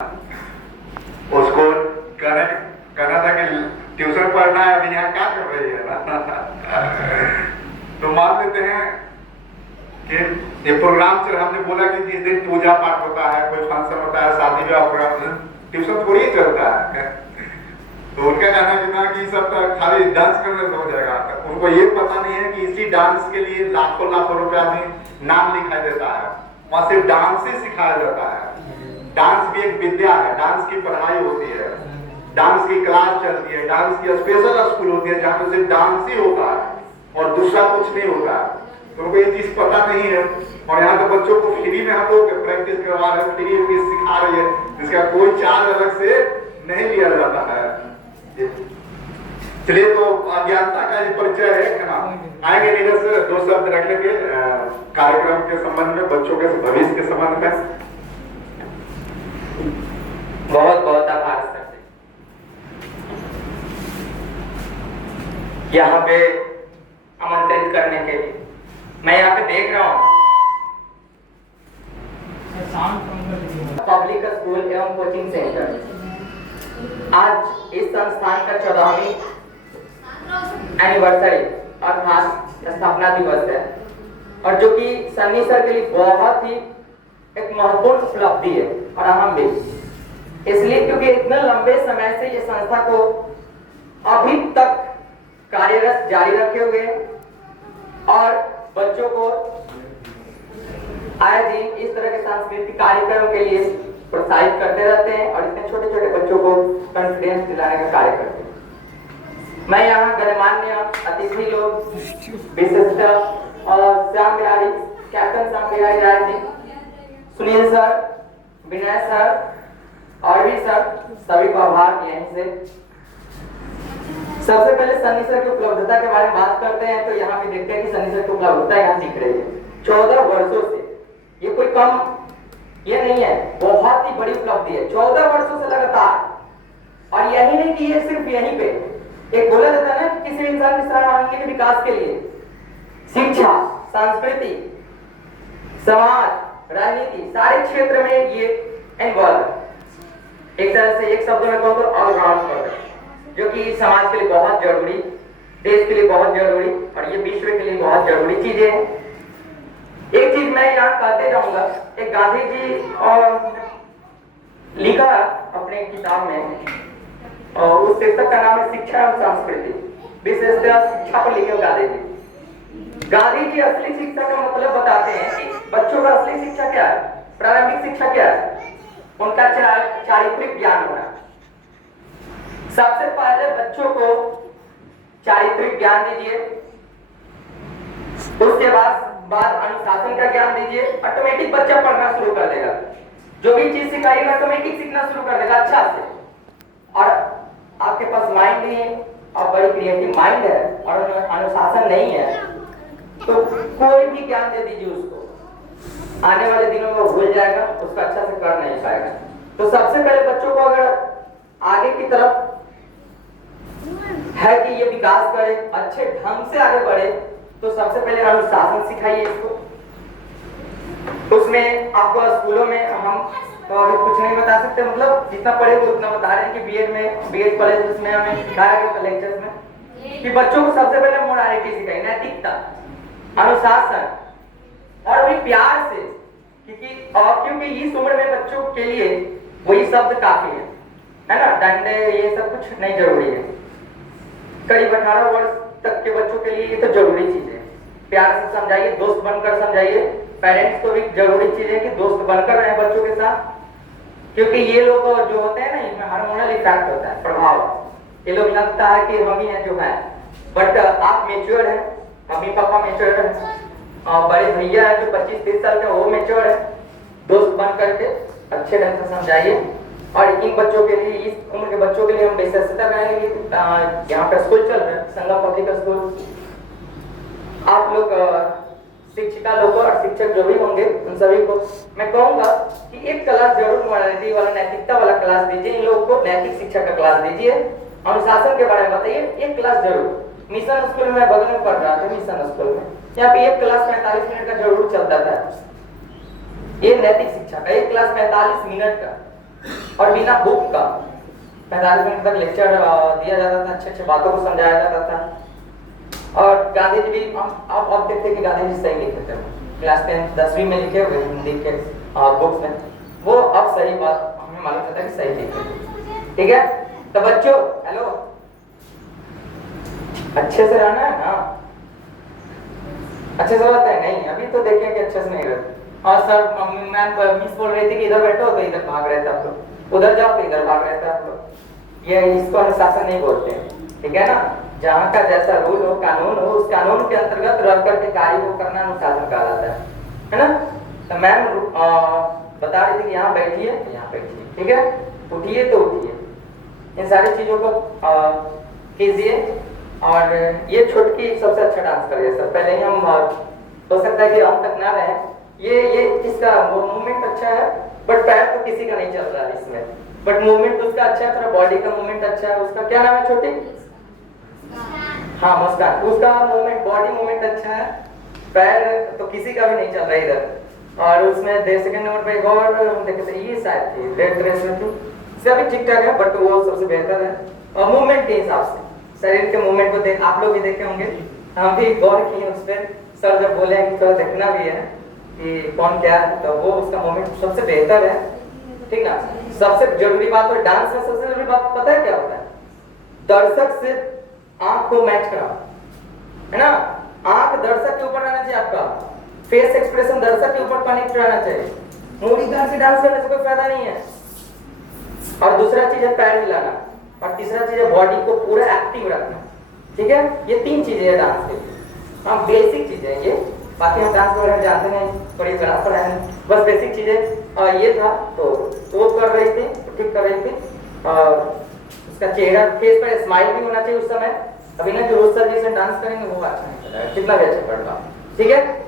उसको कहना कहना था कि ट्यूशन पढ़ना है, अभी यहाँ क्या कर रही है ना। तो मान लेते हैं कि ये प्रोग्राम चल, हमने बोला कि जिस दिन पूजा पाठ होता है, कोई फंक्शन होता है, शादी ब्याह प्रोग्राम, ट्यूशन थोड़ी ही चलता है। तो उनका कहना कि ना कि सब खाली डांस करने से हो जाएगा। तो उनको ये पता नहीं है कि इसी डांस के लिए लाखों लाखों रुपया में नाम लिखाया देता है। वहां सिर्फ डांस ही सिखाया जाता है। डांस भी एक विद्या है, डांस की पढ़ाई होती है, डांस की क्लास चलती है, डांस की स्पेशल स्कूल होती है जहाँ पे सिर्फ डांस ही होता है और दूसरा कुछ नहीं होता है। तो उनको ये चीज पता नहीं है। और यहाँ तो बच्चों को फ्री में हम लोग प्रैक्टिस करवा रहे हैं, फ्री में सिखा रही है, जिसका कोई चार्ज अलग से नहीं लिया जाता है। चलिए, तो अज्ञानता का ये परिचय है ना। आएंगे नीरज से दो शब्द रख लेंगे कार्यक्रम के संबंध में, बच्चों के भविष्य के संबंध में। बहुत बहुत आभार सर यहाँ पे आमंत्रित करने के लिए। मैं यहाँ पे देख रहा हूँ पब्लिक स्कूल एवं कोचिंग सेंटर, आज इस संस्थान का 14वीं एनिवर्सरी अर्थात स्थापना दिवस है, और जो कि सन्नी सर के लिए बहुत ही एक महत्वपूर्ण उपलब्धि है और अहम भी, इसलिए क्योंकि इतने लंबे समय से ये संस्था को अभी तक कार्यरत जारी रखे हुए और बच्चों को आए दिन इस तरह के सांस्कृतिक कार्यक्रम के लिए प्रोत्साहित करते रहते हैं और इतने छोटे छोटे बच्चों को कॉन्फिडेंस दिलाने का कार्य करते हैं। मैं यहाँ गणमान्य अतिथि लोग, विशिष्ट और श्याम बिहारी, कैप्टन श्याम बिहारी राय जी, सुनील सर, विनय सर और भी सर, सभी को आभार। यहीं से सबसे पहले सन्नी सर की उपलब्धता के बारे में बात करते हैं तो यहाँ पे देखते हैं कि सन्नी सर की उपलब्धता यहाँ दिख रही है 14 वर्षों से। ये कोई कम ये नहीं है, बहुत ही बड़ी उपलब्धि है 14 वर्षों से लगातार। और यही नहीं कि ये सिर्फ यहीं पे, एक बोला जाता है ना कि किसी इंसान के सर्वांगीण के विकास के लिए शिक्षा, संस्कृति, समाज, राजनीति, सारे क्षेत्र में ये इन्वॉल्व है। एक तरह से एक शब्द में कहूँ तो ऑलराउंड, जो कि समाज के लिए बहुत जरूरी, देश के लिए बहुत जरूरी और ये विश्व के लिए बहुत जरूरी चीजें हैं। एक चीज मैं यहाँ कहते जाऊंगा, एक गांधी जी और लिखा अपने किताब में, और उस शीर्षक का नाम है शिक्षा और संस्कृति, विशेषतः शिक्षा पर लिखे गांधी जी। गांधी जी असली शिक्षा का मतलब बताते हैं कि बच्चों का असली शिक्षा क्या है, प्रारंभिक शिक्षा क्या है, उनका चारित्रिक ज्ञान होना। सबसे पहले बच्चों को चारित्रिक ज्ञान दीजिए, उसके बाद अनुशासन का ज्ञान दीजिए, ऑटोमेटिक बच्चा पढ़ना शुरू कर देगा। जो भी चीज सिखाइएगा ऑटोमेटिक सीखना शुरू कर देगा अच्छा से। और आपके पास माइंड ही है और बड़ी क्रिएटिव माइंड है और अनुशासन नहीं है तो कोई भी ज्ञान दे दीजिए उसको, आने वाले दिनों में भूल जाएगा, उसका अच्छा से कर नहीं पाएगा। तो सबसे पहले बच्चों को अगर आगे की तरफ है कि ये विकास करे, अच्छे ढंग से आगे बढ़े, तो सबसे पहले अनुशासन सिखाइए इसको। उसमें आपको स्कूलों में हम तो अभी कुछ नहीं बता सकते, मतलब जितना पढ़े वो उतना बता रहे हैं कि बीएड कॉलेज में हमें सिखाया गया लेक्चर्स में कि बच्चों को सबसे पहले मोरालिटी सिखाई, नैतिकता, अनुशासन और भी प्यार से, क्योंकि इस उम्र में बच्चों के लिए वही शब्द काफी है ना, डंडे ये सब कुछ नहीं जरूरी है। करीब 18 वर्ष तक के बच्चों के लिए ये तो जरूरी चीज है। प्यार से समझाइए, दोस्त बनकर समझाइए। पेरेंट्स को भी जरूरी चीज है कि दोस्त बनकर रहे बच्चों के साथ, क्योंकि ये लोग जो होते हैं ना, इसमें हार्मोनल इफेक्ट होता है, प्रभाव। ये लोग लगता है कि हम ही हैं जो है, बट आप मेच्योर हैं, मम्मी पापा मेच्योर है और बड़े भैया है जो 25-30 साल के, वो मेच्योर है। दोस्त बन करके अच्छे ढंग से समझाइए। और इन बच्चों के लिए, इस उम्र के बच्चों के लिए हम विशेषता करेंगे। यहाँ पर स्कूल चल रहा है, संगम पब्लिक स्कूल। आप लोग शिक्षिका लोग और शिक्षक जो भी होंगे उन सभी को मैं कहूंगा कि एक क्लास जरूर मोरालिटी वाला, नैतिकता वाला क्लास दीजिए। इन लोगों को नैतिक शिक्षा का क्लास दीजिए, अनुशासन के बारे में बताइए, एक क्लास जरूर। मिशन स्कूल में बगल में पढ़ रहा था, मिशन स्कूल में यहाँ पे एक क्लास 45 मिनट का जरूर चलता था। ये नैतिक शिक्षा का एक क्लास 45 मिनट का, और बिना बुक का 45 मिनट तक लेक्चर दिया जाता था, अच्छे अच्छे बातों को समझाया जाता था। और गांधी जी भी हम अब देखते कि गांधी जी सही लिखते थे, क्लास 10वीं में लिखे हुए हिंदी के बुक्स में, वो अब सही बात हमें मालूम चलता है कि सही लिखे। ठीक है, तो बच्चों हेलो, अच्छे से रहना है ना, अच्छे से रहते हैं नहीं, अभी तो देखें कि अच्छे से नहीं रहते। और सर मैम मिस बोल रही थी कि इधर बैठो तो इधर भाग रहे थे आप लोग, उधर जाओ तो इधर भाग रहे थे आप लोग। ये इसको अनुशासन नहीं बोलते हैं, ठीक है ना। जहाँ का जैसा रूल हो, कानून हो, उस कानून के अंतर्गत रह करके कार्य को करना अनुशासन कहलाता है ना। तो मैम बता रही थी कि यहाँ बैठिए तो यहाँ बैठिए, ठीक है, उठिए तो उठिए, इन सारी चीजों को कीजिए। और ये छुटकी सबसे अच्छा डांस करिए सर, पहले ही हम हो सकता है कि हम तक ना रहे, ये इसका मूवमेंट अच्छा है, बट पैर तो किसी का नहीं चल रहा है इसमें, बट मूवमेंट उसका अच्छा है, थोड़ा बॉडी का मूवमेंट अच्छा है। उसका क्या नाम है छोटी? हाँ मुस्कान, उसका मूवमेंट बॉडी मूवमेंट अच्छा है, पैर तो किसी का भी नहीं चल रहा इधर। और उसमें सेकंड नंबर पे एक और हम देखे थे, ये शायद थी रेड ड्रेस में थी, इसका भी ठीक ठाक है, बट वो सबसे बेहतर है। और मूवमेंट के हिसाब से शरीर के मूवमेंट को देख, आप लोग भी देखे होंगे, हम भी गौर किए उस पर। सर जब बोले कि थोड़ा देखना भी है कि कौन क्या है, तो वो उसका मूवमेंट सबसे बेहतर है, ठीक ना। सबसे जरूरी बात, और डांस में सबसे जरूरी बात पता है क्या होता है? दर्शक से आंख को मैच करा, है ना। आंख दर्शक के ऊपर रहना चाहिए, आपका फेस एक्सप्रेशन दर्शक के ऊपर कनेक्ट रहना चाहिए। मूवी घर से डांस करने से कोई फायदा नहीं है। और दूसरा चीज है पैर हिलाना, और तीसरा चीज है बॉडी को पूरा एक्टिव रखना, ठीक है। ये 3 चीजें है डांस के, हाँ बेसिक चीजें हैं ये, बाकी हम डांस वगैरह जानते नहीं, थोड़ी गलत पढ़ा है, बस बेसिक चीजें। ये था तो वो कर रही थी, ठीक कर रही थी। और उसका चेहरा फेस पर स्माइल भी होना चाहिए उस समय। अभी ना जो रोज सर जैसे डांस करेंगे वो अच्छा नहीं चलेगा, कितना भी अच्छा पड़ता, ठीक है।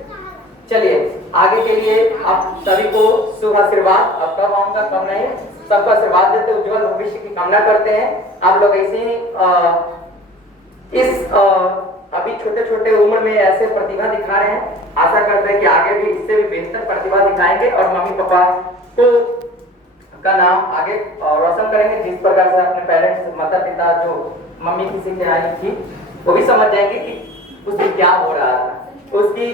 चलिए आगे के लिए आप सभी को शुभ आशीर्वाद, अब कब आऊंगा कब नहीं, सबका आशीर्वाद देते उज्जवल भविष्य की कामना करते हैं। आप लोग ऐसे ही इस अभी छोटे छोटे उम्र में ऐसे प्रतिभा दिखा रहे हैं, आशा करते हैं कि आगे भी इससे भी बेहतर प्रतिभा दिखाएंगे और मम्मी पापा को का नाम आगे रोशन करेंगे। जिस प्रकार से अपने पेरेंट्स माता पिता जो मम्मी किसी के आई थी वो भी समझ जाएंगे कि उसकी क्या हो रहा था, उसकी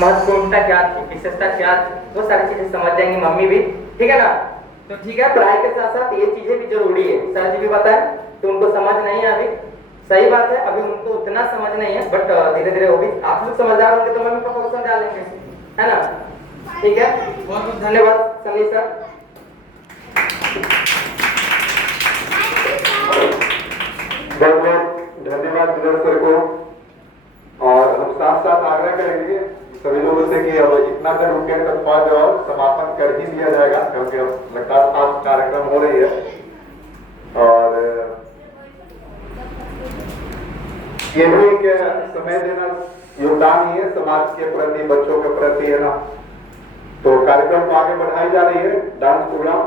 महत्वपूर्णता क्या थी, विशेषता क्या थी, वो सारी चीजें समझ जाएंगी मम्मी भी, ठीक है ना। तो ठीक है, पढ़ाई के साथ साथ ये चीजें भी जरूरी है। सर जी भी बताए तो उनको समझ नहीं है अभी, सही बात है, अभी उनको उतना समझ नहीं है, बट धीरे धीरे वो भी, आप लोग समझदार होंगे तो मम्मी पापा को समझा लेंगे, है ना। ठीक है, बहुत बहुत धन्यवाद सनी सर। बहुत बहुत धन्यवाद विनोद सर को। और हम साथ साथ आग्रह करेंगे सभी लोगों से कि अब इतना देर रुके तो थोड़ा देर और समापन कर ही दिया जाएगा, क्योंकि अब लगातार कार्यक्रम हो रही है। और ये भी एक समय देना योगदान ही है समाज के प्रति, बच्चों के प्रति, है ना। तो कार्यक्रम को आगे बढ़ाई जा रही है, डांस प्रोग्राम